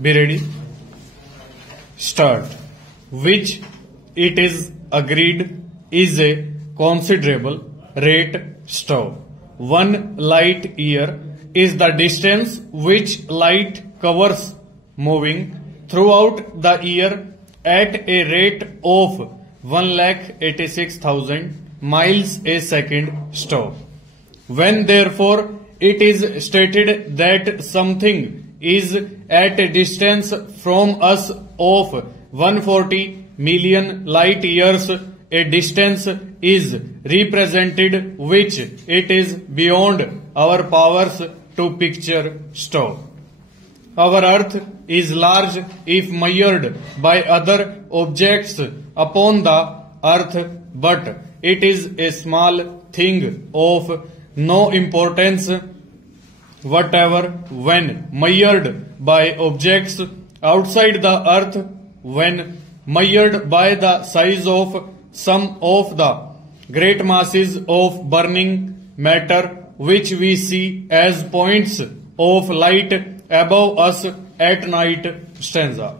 Be ready. Start. Which it is agreed is a considerable rate stop. 1 light year is the distance which light covers moving throughout the year at a rate of 1,86,000 miles a second stop. When therefore it is stated that something is at a distance from us of 140 million light years, a distance is represented which it is beyond our powers to picture stop. Our earth is large if measured by other objects upon the earth, but it is a small thing of no importance whatever when measured by objects outside the earth. When measured by the size of some of the great masses of burning matter which we see as points of light above us at night. Stanza.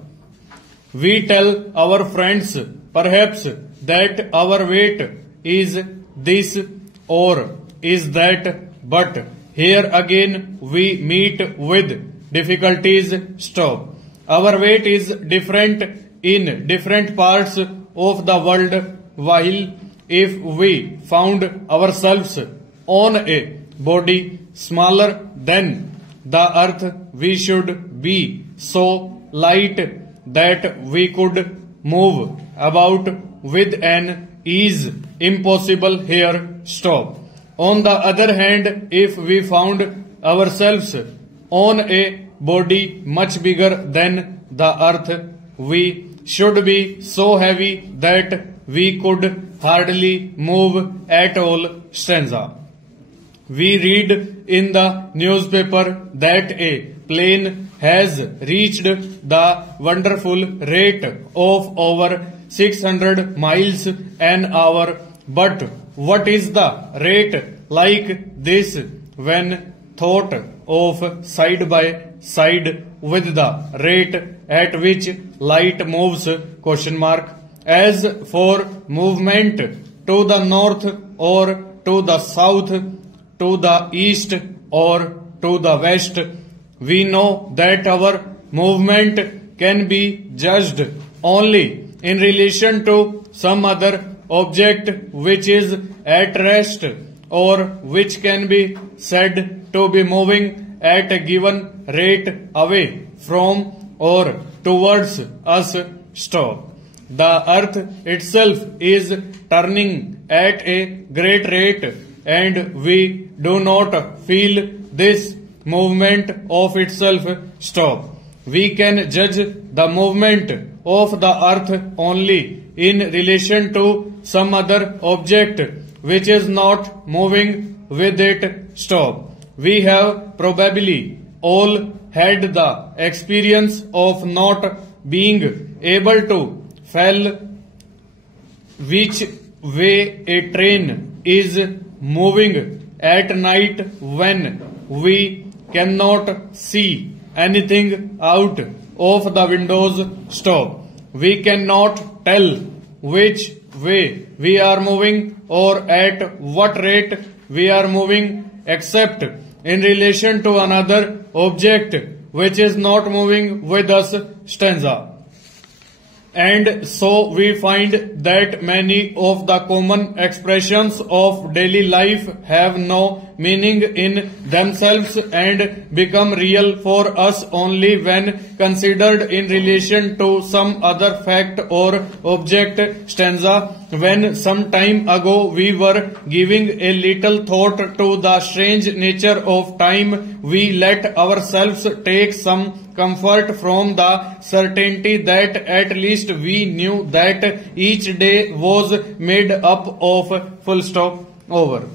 We tell our friends perhaps that our weight is this or is that, but here again we meet with difficulties. Stop. Our weight is different in different parts of the world, while if we found ourselves on a body smaller than the earth, we should be so light that we could move about with an ease impossible here. Stop. On the other hand, if we found ourselves on a body much bigger than the earth, we should be so heavy that we could hardly move at all. Stanza. We read in the newspaper that a plane has reached the wonderful rate of over 600 miles an hour. But what is the rate like this when thought of side by side with the rate at which light moves? Question mark. As for movement to the north or to the south, to the east or to the west, we know that our movement can be judged only in relation to some other object which is at rest or which can be said to be moving at a given rate away from or towards us. Stop. The earth itself is turning at a great rate, and we do not feel this movement of itself. Stop. We can judge the movement of the earth only in relation to some other object which is not moving with it. Stop. We have probably all had the experience of not being able to tell which way a train is moving at night when we cannot see anything out of the windows. Stop. We cannot tell which way we are moving or at what rate we are moving except in relation to another object which is not moving with us. Stanza. And so we find that many of the common expressions of daily life have no meaning in themselves and become real for us only when considered in relation to some other fact or object. Stanza. When some time ago we were giving a little thought to the strange nature of time, we let ourselves take some comfort from the certainty that at least we knew that each day was made up of full stop. Over.